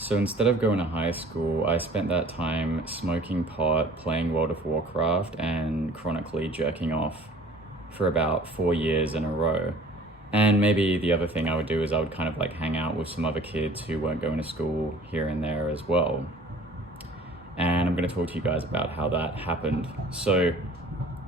So instead of going to high school, I spent that time smoking pot, playing World of Warcraft, and chronically jerking off for about 4 years in a row. And maybe the other thing I would do is I would kind of like hang out with some other kids who weren't going to school here and there as well. And I'm going to talk to you guys about how that happened. So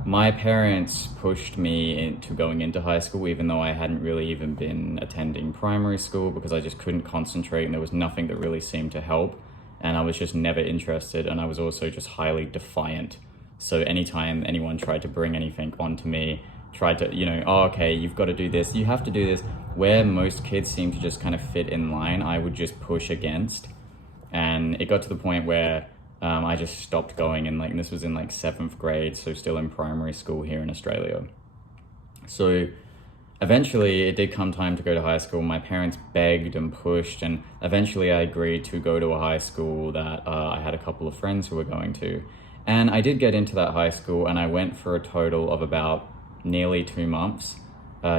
my parents pushed me into going into high school, even though I hadn't really even been attending primary school, because I just couldn't concentrate and there was nothing that really seemed to help. And I was just never interested. And I was also just highly defiant. So anytime anyone tried to bring anything onto me, tried to, oh, okay, you've got to do this, you have to do this, where most kids seem to just kind of fit in line, I would just push against. And it got to the point where I just stopped going, and this was in like 7th grade, so still in primary school here in Australia. So eventually it did come time to go to high school. My parents begged and pushed, and eventually I agreed to go to a high school that I had a couple of friends who were going to. And I did get into that high school, and I went for a total of about nearly 2 months.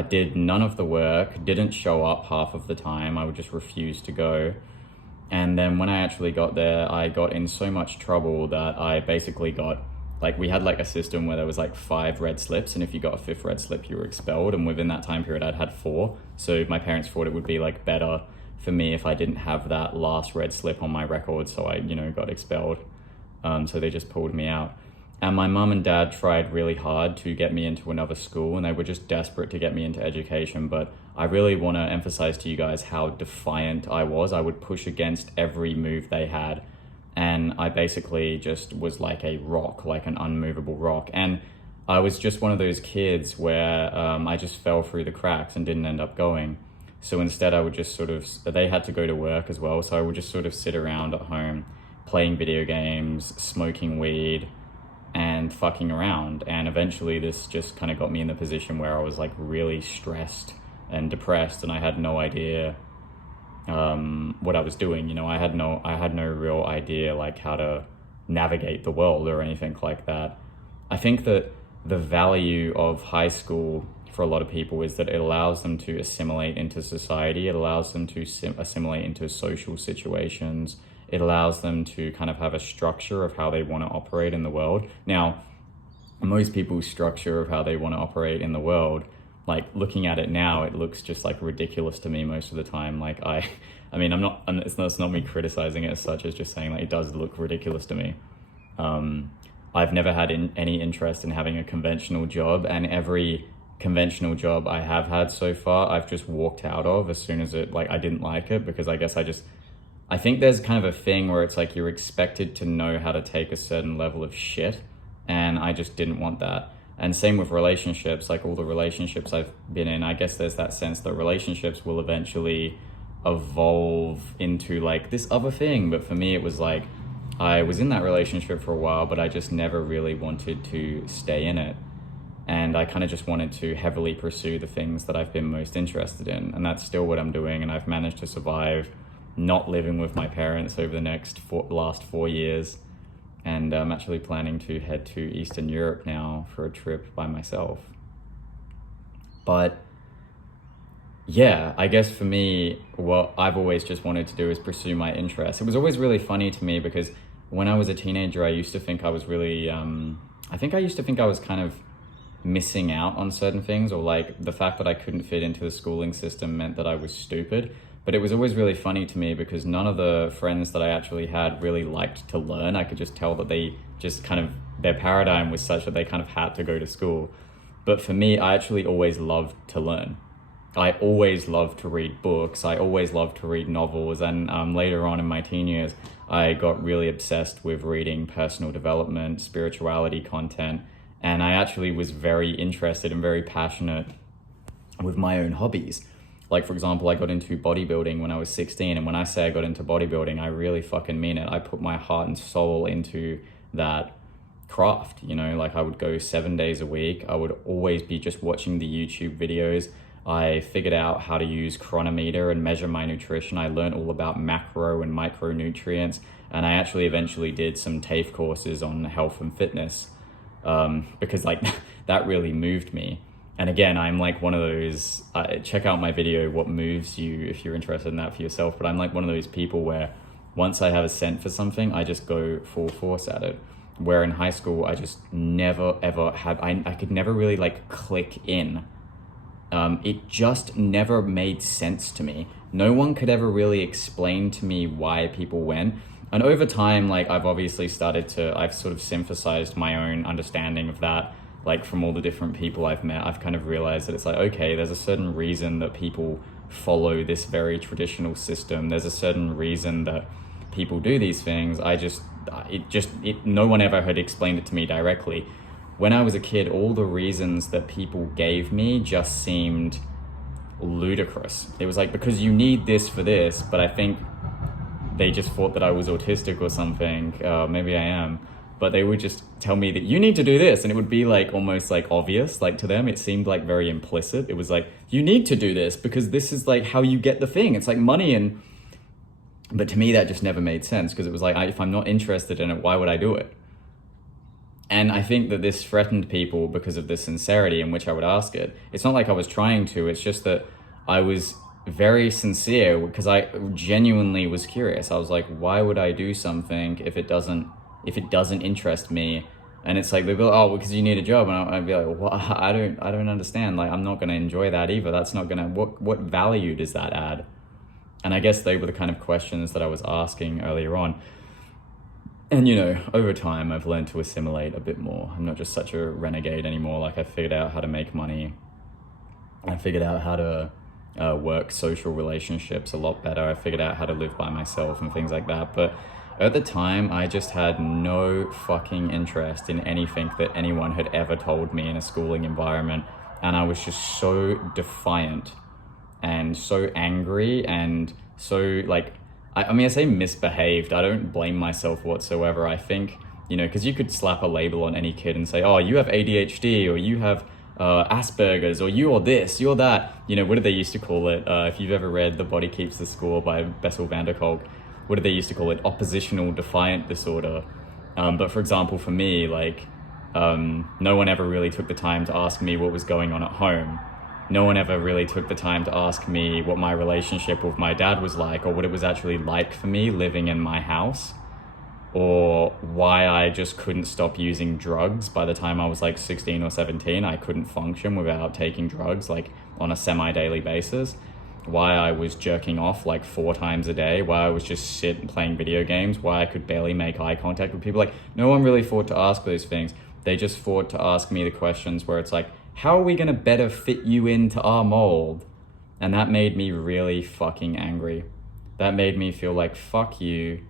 Did none of the work, didn't show up half of the time. I would just refuse to go. And then when I actually got there, I got in so much trouble that I basically got, we had a system where there was 5 red slips, and if you got a 5th red slip, you were expelled. And within that time period, I'd had 4. So my parents thought it would be better for me if I didn't have that last red slip on my record. So I, got expelled. So they just pulled me out. And my mum and dad tried really hard to get me into another school, and they were just desperate to get me into education. But I really want to emphasize to you guys how defiant I was. I would push against every move they had. And I basically just was like a rock, like an unmovable rock. And I was just one of those kids where I just fell through the cracks and didn't end up going. So instead I would just they had to go to work as well. So I would just sort of sit around at home playing video games, smoking weed, and fucking around. And eventually this just kind of got me in the position where I was really stressed and depressed, and I had no idea what I was doing. I had no real idea how to navigate the world or anything like that. I think that the value of high school for a lot of people is that it allows them to assimilate into society. It allows them to assimilate into social situations. It allows them to kind of have a structure of how they want to operate in the world. Now, most people's structure of how they want to operate in the world, looking at it now, it looks just ridiculous to me most of the time. It's not me criticizing it as such, as just saying it does look ridiculous to me. I've never had any interest in having a conventional job, and every conventional job I have had so far, I've just walked out of as soon as I didn't like it, because I think there's kind of a thing where it's you're expected to know how to take a certain level of shit, and I just didn't want that. And same with relationships, all the relationships I've been in, I guess there's that sense that relationships will eventually evolve into this other thing. But for me, it was I was in that relationship for a while, but I just never really wanted to stay in it. And I kind of just wanted to heavily pursue the things that I've been most interested in. And that's still what I'm doing. And I've managed to survive not living with my parents over the last 4 years. And I'm actually planning to head to Eastern Europe now for a trip by myself. But yeah, I guess for me, what I've always just wanted to do is pursue my interests. It was always really funny to me because when I was a teenager, I used to think I was really, I used to think I was kind of missing out on certain things, or the fact that I couldn't fit into the schooling system meant that I was stupid. But it was always really funny to me because none of the friends that I actually had really liked to learn. I could just tell that they just their paradigm was such that they kind of had to go to school. But for me, I actually always loved to learn. I always loved to read books. I always loved to read novels. And later on in my teen years, I got really obsessed with reading personal development, spirituality content. And I actually was very interested and very passionate with my own hobbies. For example, I got into bodybuilding when I was 16. And when I say I got into bodybuilding, I really fucking mean it. I put my heart and soul into that craft. I would go 7 days a week. I would always be just watching the YouTube videos. I figured out how to use Chronometer and measure my nutrition. I learned all about macro and micronutrients. And I actually eventually did some TAFE courses on health and fitness because that really moved me. And again, I'm one of those, check out my video, What Moves You, if you're interested in that for yourself. But I'm one of those people where once I have a scent for something, I just go full force at it. Where in high school, I just never ever had, I could never really like click in. It just never made sense to me. No one could ever really explain to me why people went. And over time, like I've sort of synthesized my own understanding of that. Like from all the different people I've met, I've kind of realized that it's like, okay, there's a certain reason that people follow this very traditional system. There's a certain reason that people do these things. No one ever had explained it to me directly. When I was a kid, all the reasons that people gave me just seemed ludicrous. It was like, because you need this for this, but I think they just thought that I was autistic or something. Maybe I am. But they would just tell me that you need to do this. And it would be like almost like obvious, like to them, it seemed like very implicit. It was like, you need to do this because this is like how you get the thing. It's like money. But to me, that just never made sense, because it was like, if I'm not interested in it, why would I do it? And I think that this threatened people because of the sincerity in which I would ask it. It's not like I was trying to, it's just that I was very sincere because I genuinely was curious. I was like, why would I do something if it doesn't interest me? And it's like, they'd be like, oh, because you need a job. And I'd be like, well, I don't understand. Like, I'm not going to enjoy that either. That's not going to, what value does that add? And I guess they were the kind of questions that I was asking earlier on. And, you know, over time, I've learned to assimilate a bit more. I'm not just such a renegade anymore. Like, I figured out how to make money. I figured out how to work social relationships a lot better. I figured out how to live by myself and things like that. But at the time, I just had no fucking interest in anything that anyone had ever told me in a schooling environment. And I was just so defiant and so angry and so like, I say misbehaved. I don't blame myself whatsoever. I think, you know, because you could slap a label on any kid and say, oh, you have ADHD, or you have Asperger's, or you're this, you're that. You know, what did they used to call it? If you've ever read The Body Keeps the Score by Bessel van der Kolk, what did they used to call it? Oppositional defiant disorder. But for example, for me, like, no one ever really took the time to ask me what was going on at home. No one ever really took the time to ask me what my relationship with my dad was like, or what it was actually like for me living in my house, or why I just couldn't stop using drugs. By the time I was like 16 or 17, I couldn't function without taking drugs, like on a semi-daily basis. Why I was jerking off like 4 times a day, why I was just sitting playing video games, why I could barely make eye contact with people. Like, no one really thought to ask those things. They just thought to ask me the questions where it's like, how are we going to better fit you into our mold? And that made me really fucking angry. That made me feel like, fuck you.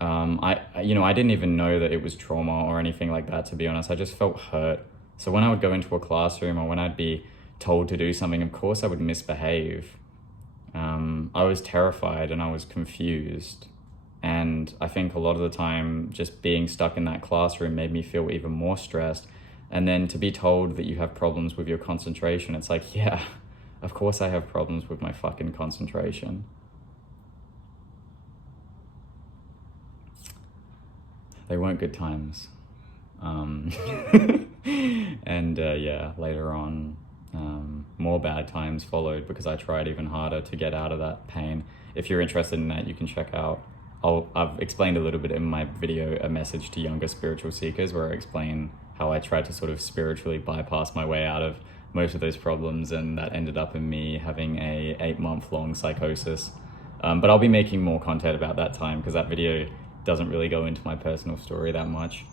I didn't even know that it was trauma or anything like that, to be honest. I just felt hurt. So when I would go into a classroom or when I'd be told to do something, of course I would misbehave. I was terrified and I was confused. And I think a lot of the time, just being stuck in that classroom made me feel even more stressed. And then to be told that you have problems with your concentration, it's like, yeah, of course I have problems with my fucking concentration. They weren't good times. Yeah, later on, more bad times followed because I tried even harder to get out of that pain. If you're interested in that, you can check out, I've explained a little bit in my video, A Message to Younger Spiritual Seekers, where I explain how I tried to sort of spiritually bypass my way out of most of those problems, and that ended up in me having a 8-month-long psychosis. But I'll be making more content about that time, because that video doesn't really go into my personal story that much.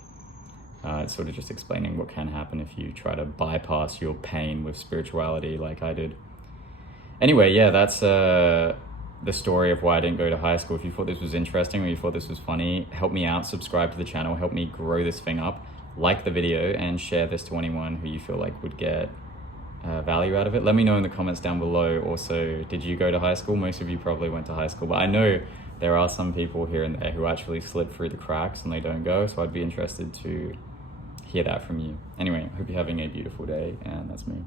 It's sort of just explaining what can happen if you try to bypass your pain with spirituality like I did. Anyway, yeah, that's the story of why I didn't go to high school. If you thought this was interesting or you thought this was funny, help me out, subscribe to the channel, help me grow this thing up. Like the video and share this to anyone who you feel like would get value out of it. Let me know in the comments down below. Also, did you go to high school? Most of you probably went to high school, but I know there are some people here and there who actually slip through the cracks and they don't go. So I'd be interested to hear that from you. Anyway, hope you're having a beautiful day, and that's me.